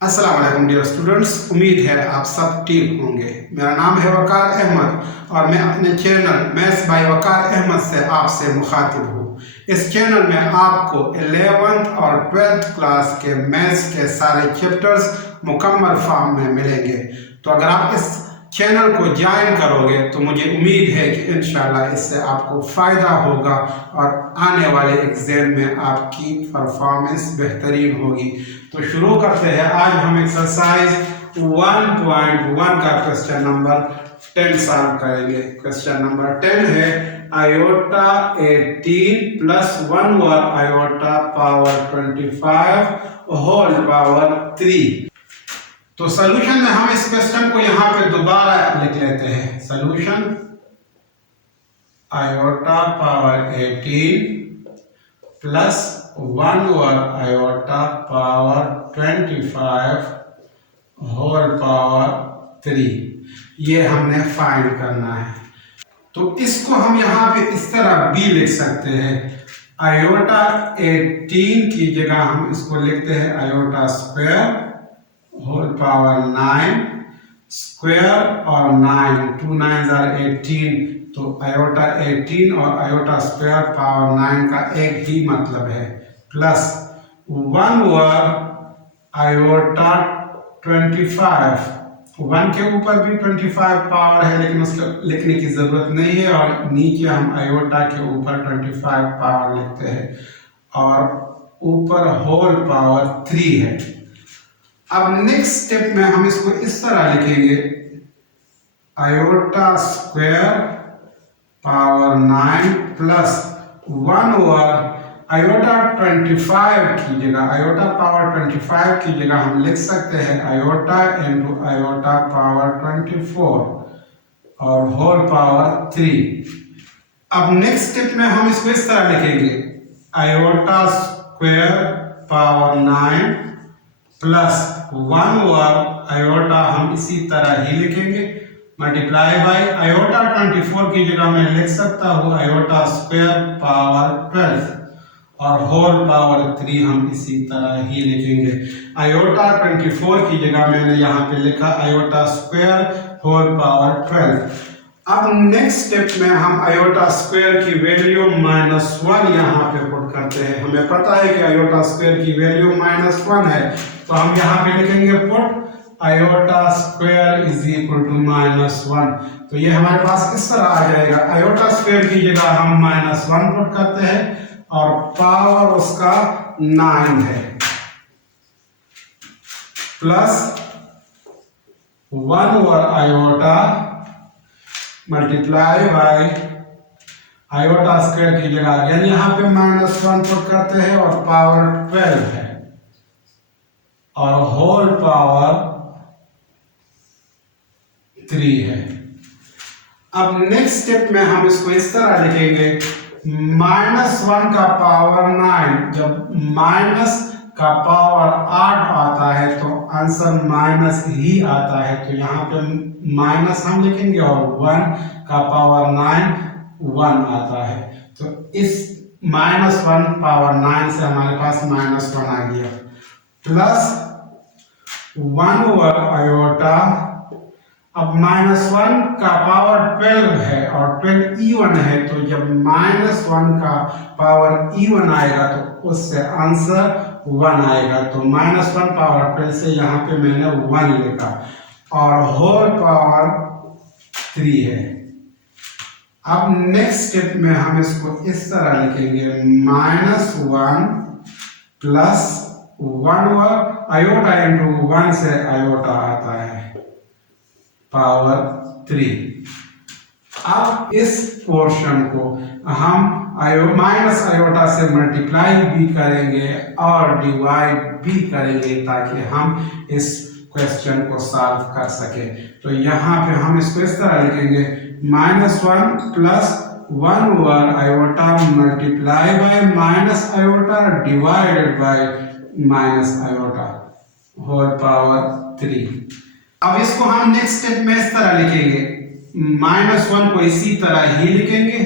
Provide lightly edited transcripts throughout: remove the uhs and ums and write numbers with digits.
अस्सलाम वालेकुम dear students, उम्मीद है आप सब ठीक होंगे। मेरा नाम है वकार अहमद और मैं अपने चैनल मैथ्स बाय वकार अहमद से आपसे मुखातिब हूँ। इस चैनल में आपको 11th और 12th क्लास के मैथ्स के सारे चैप्टर्स मुकम्मल फॉर्म में मिलेंगे। तो अगर आप इस चैनल को ज्वाइन करोगे तो मुझे उम्मीद है कि इंशाल्लाह इससे आपको फ़ायदा होगा और आने वाले एग्ज़ाम में आपकी परफॉर्मेंस बेहतरीन होगी। तो शुरू करते हैं। आज हम एक्सरसाइज 1.1 का क्वेश्चन नंबर 10 सॉल्व करेंगे। क्वेश्चन नंबर 10 है iota 18 plus 1 over iota power 25 whole power 3। तो सॉल्यूशन में हम इस क्वेश्चन को यहाँ पे दोबारा लिख लेते हैं। Solution iota power 18 plus 1 over iota power 25 whole power 3 ये हमने फाइंड करना है। तो इसको हम यहाँ पे इस तरह भी लिख सकते हैं। आयोटा 18 की जगह हम इसको लिखते हैं iota square whole power 9 square और 9 2 9 आर 18। तो आयोटा 18 और आयोटा स्क्वायर पावर 9 का एक ही मतलब है। प्लस 1 ओवर आयोटा 25 1 के ऊपर भी 25 पावर है लेकिन उसको लिखने की जरूरत नहीं है और नीचे हम आयोटा के ऊपर 25 पावर लिखते हैं और ऊपर होल पावर 3 है। अब नेक्स्ट स्टेप में हम इसको इस तरह लिखेंगे iota square power 9 plus 1 over iota 25 की जगह आयोटा पावर 25 की जगह हम लिख सकते हैं आयोटा इंटू आयोटा पावर 24 और होल पावर 3। अब नेक्स्ट स्टेप में हम इसको इस तरह लिखेंगे iota square power 9 plus 1 over iota हम इसी तरह ही लिखेंगे मल्टीप्लाई बाय आयोटा 24 की जगह मैं लिख सकता हूँ आयोटा स्क्वायर पावर 12 और होल पावर 3 हम इसी तरह ही लिखेंगे। आयोटा 24 की जगह मैंने यहाँ पे लिखा आयोटा स्क्वायर होल पावर 12। अब नेक्स्ट स्टेप में हम आयोटा स्क्वायर की वैल्यू -1 यहाँ पे पुट करते हैं। हमें पता है कि आयोटा स्क्वायर की वैल्यू -1 है तो हम यहाँ पे लिखेंगे put iota square is equal to -1। तो ये हमारे पास इस तरह आ जाएगा। आयोटा स्क्वायर की जगह हम -1 पुट करते हैं और पावर उसका 9 है plus 1 over iota multiply bye iota square की जगह अगेन यहाँ पे -1 पुट करते हैं और पावर 12 है और होल पावर 3 है। अब नेक्स्ट स्टेप में हम इसको इस तरह लिखेंगे -1 का पावर 9। जब माइनस का पावर 8 आता है तो आंसर माइनस ही आता है तो यहाँ पे माइनस हम लिखेंगे और 1 का पावर 9 1 आता है। तो इस -1 पावर 9 से हमारे पास -1 आ गया प्लस 1 ओवर आयोटा। अब -1 का पावर 12 है और 12 इवन है तो जब -1 का पावर इवन आएगा तो उससे आंसर 1 आएगा। तो -1 पावर 12 से यहाँ पे मैंने 1 लिखा और होल पावर 3 है। अब नेक्स्ट स्टेप में हम इसको इस तरह लिखेंगे -1 प्लस 1 ओवर आयोटा इंटू 1 से आयोटा आता है पावर 3। अब इस पोर्शन को हम माइनस आयोटा से मल्टीप्लाई भी करेंगे और डिवाइड भी करेंगे ताकि हम इस क्वेश्चन को सॉल्व कर सके। तो यहाँ पे हम इसको इस तरह लिखेंगे -1 plus 1 over iota multiply by minus iota divided by minus iota whole power 3। अब इसको हम नेक्स्ट स्टेप में इस तरह लिखेंगे -1 को इसी तरह ही लिखेंगे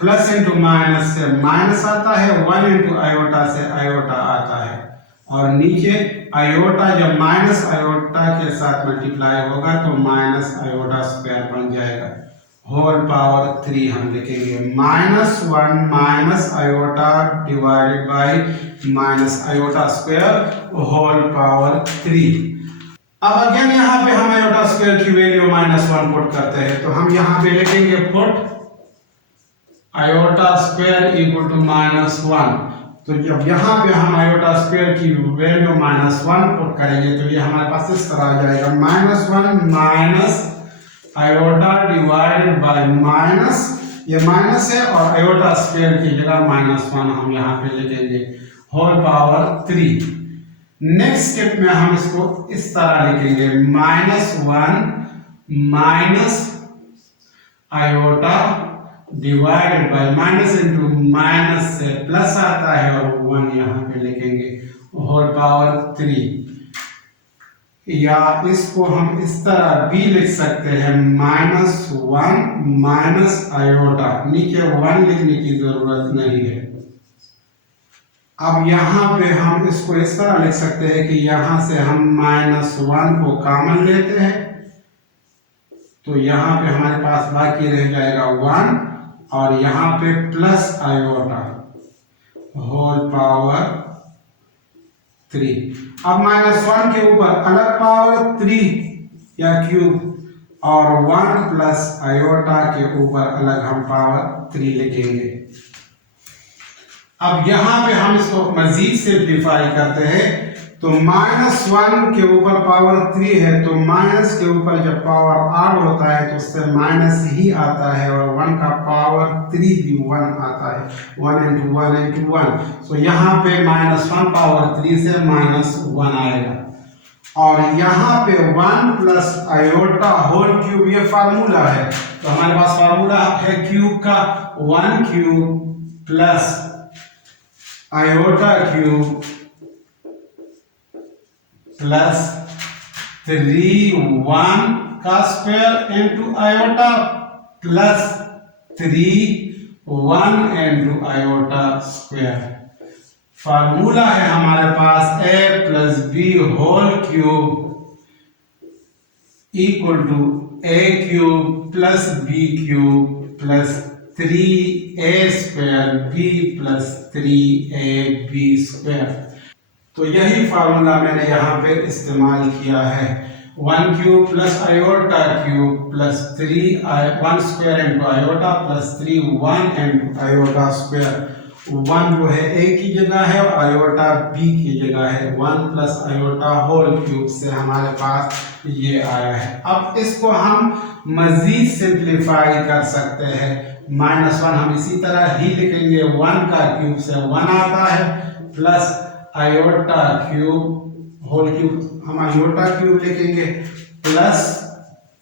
प्लस इंटू माइनस से माइनस आता है 1 इंटू आयोटा से आयोटा आता है और नीचे आयोटा जब माइनस आयोटा के साथ मल्टीप्लाई होगा तो माइनस आयोटा स्क्वायर बन जाएगा। होल पावर 3 हम लिखेंगे, -1 minus iota divided by minus iota square whole power 3। अब अगेन यहाँ पे हम आयोटा स्क्वायर की वैल्यू -1 पुट करते हैं, तो हम यहाँ पे लिखेंगे put iota square equal to -1। तो जब यहाँ पे हम आयोटा स्क्वायर की वैल्यू -1 पुट करेंगे तो ये हमारे पास इस तरह आ जाएगा, -1 minus iota divided by minus, ये माइनस है और आयोटा स्क्वायर की जगह -1 हम यहाँ पे लिखेंगे होल पावर 3। नेक्स्ट स्टेप में हम इसको इस तरह लिखेंगे, -1 minus iota divided by, minus into minus से प्लस आता है और 1 यहाँ पे लिखेंगे होल पावर 3। या इसको हम इस तरह भी लिख सकते हैं, -1 माइनस आयोटा, नीचे 1 लिखने की जरूरत नहीं है। अब यहाँ पे हम इसको इस तरह लिख सकते हैं कि यहाँ से हम -1 को कॉमन लेते हैं, तो यहाँ पे हमारे पास बाकी रह जाएगा 1 और यहाँ पे प्लस आयोटा होल पावर 3। अब -1 के ऊपर अलग पावर 3 या क्यूब और 1 प्लस आयोटा के ऊपर अलग हम पावर 3 लिखेंगे। अब यहाँ पे हम इसको मजीद सिंप्लीफाई करते हैं, तो -1 के ऊपर पावर 3 है, तो माइनस के ऊपर जब पावर ऐड होता है तो उससे माइनस ही आता है और 1 का पावर 3 भी 1 आता है, 1 इंटू 1 इंटू 1। सो यहाँ पे -1 पावर 3 से -1 आएगा और यहाँ पे 1 प्लस आयोटा होल क्यूब, ये फार्मूला है, तो हमारे पास फार्मूला है क्यूब का, 1 cube plus iota cube plus 3 का square into iota plus 1 into iota square. Formula है हमारे पास a plus b whole cube equal to a cube plus b cube plus 3a square b plus 3ab square. तो यही formula मैंने यहाँ पे इस्तेमाल किया है, 1 cube plus iota cube plus 1 square into iota plus 1 into iota square. 1 जो है a की जगह है और आयोटा b की जगह है, 1 प्लस आयोटा होल क्यूब से हमारे पास ये आया है। अब इसको हम मजीद सिंप्लीफाई कर सकते हैं, -1 हम इसी तरह ही लिखेंगे, 1 का क्यूब से 1 आता है plus iota cube whole cube, हम आयोटा क्यूब लिखेंगे प्लस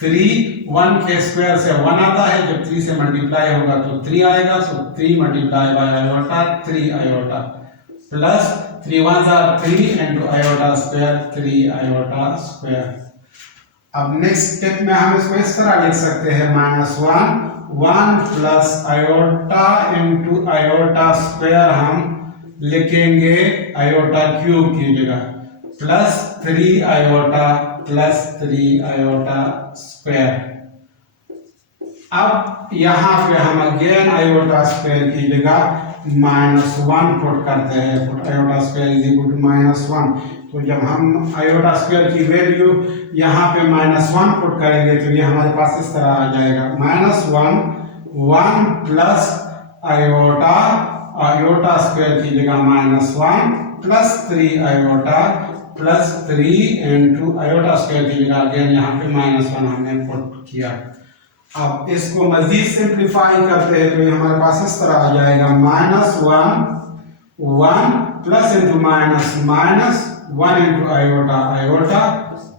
1 के स्क्वायर से 1 आता है, जब 3 से मल्टीप्लाई होगा तो 3 आएगा, सो 3 multiply by iota 3 iota plus 3 1 3 into iota square 3 iota square. अब नेक्स्ट स्टेप में हम इसको इस तरह लिख सकते हैं, -1 plus iota into iota square हम लिखेंगे आयोटा क्यूब की जगह plus 3 iota plus 3 iota square. अब यहाँ पे हम अगेन आयोटा स्क्वायर की जगह -1 पुट करते हैं, put iota square is equal to -1। तो जब हम आयोटा स्क्वायर की वैल्यू यहाँ पे -1 पुट करेंगे तो ये हमारे पास इस तरह आ जाएगा, -1 प्लस आयोटा, आयोटा स्क्वायर की जगह -1 plus 3 iota plus 3 into iota square की जगह अगेन यहाँ पे -1 हमने पुट किया। अब इसको मजीद सिंप्लीफाई करते हैं तो ये हमारे पास इस तरह आ जाएगा, -1 plus into minus minus 1 into iota iota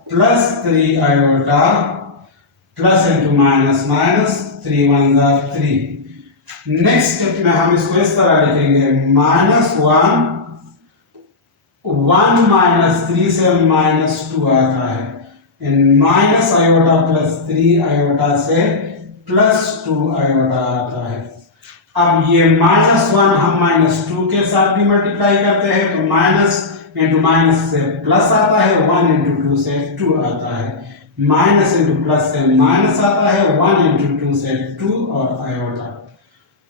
plus 3 iota plus into minus minus 3 1 3। Next step में हम इसको इस तरह लिखेंगे, -1 माइनस 3 से -2 आता है, माइनस आयोटा प्लस 3 आयोटा से प्लस 2 आयोटा आता है। अब ये -1 हम -2 के साथ भी मल्टीप्लाई करते हैं तो माइनस इंटू माइनस से प्लस आता है, 1 इंटू 2 से 2 आता है, माइनस इंटू प्लस से माइनस आता है, 1 इंटू 2 से 2 और आयोटा।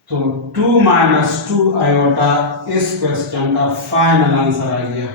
तो 2 - 2 आयोटा इस क्वेश्चन का फाइनल आंसर आ गया।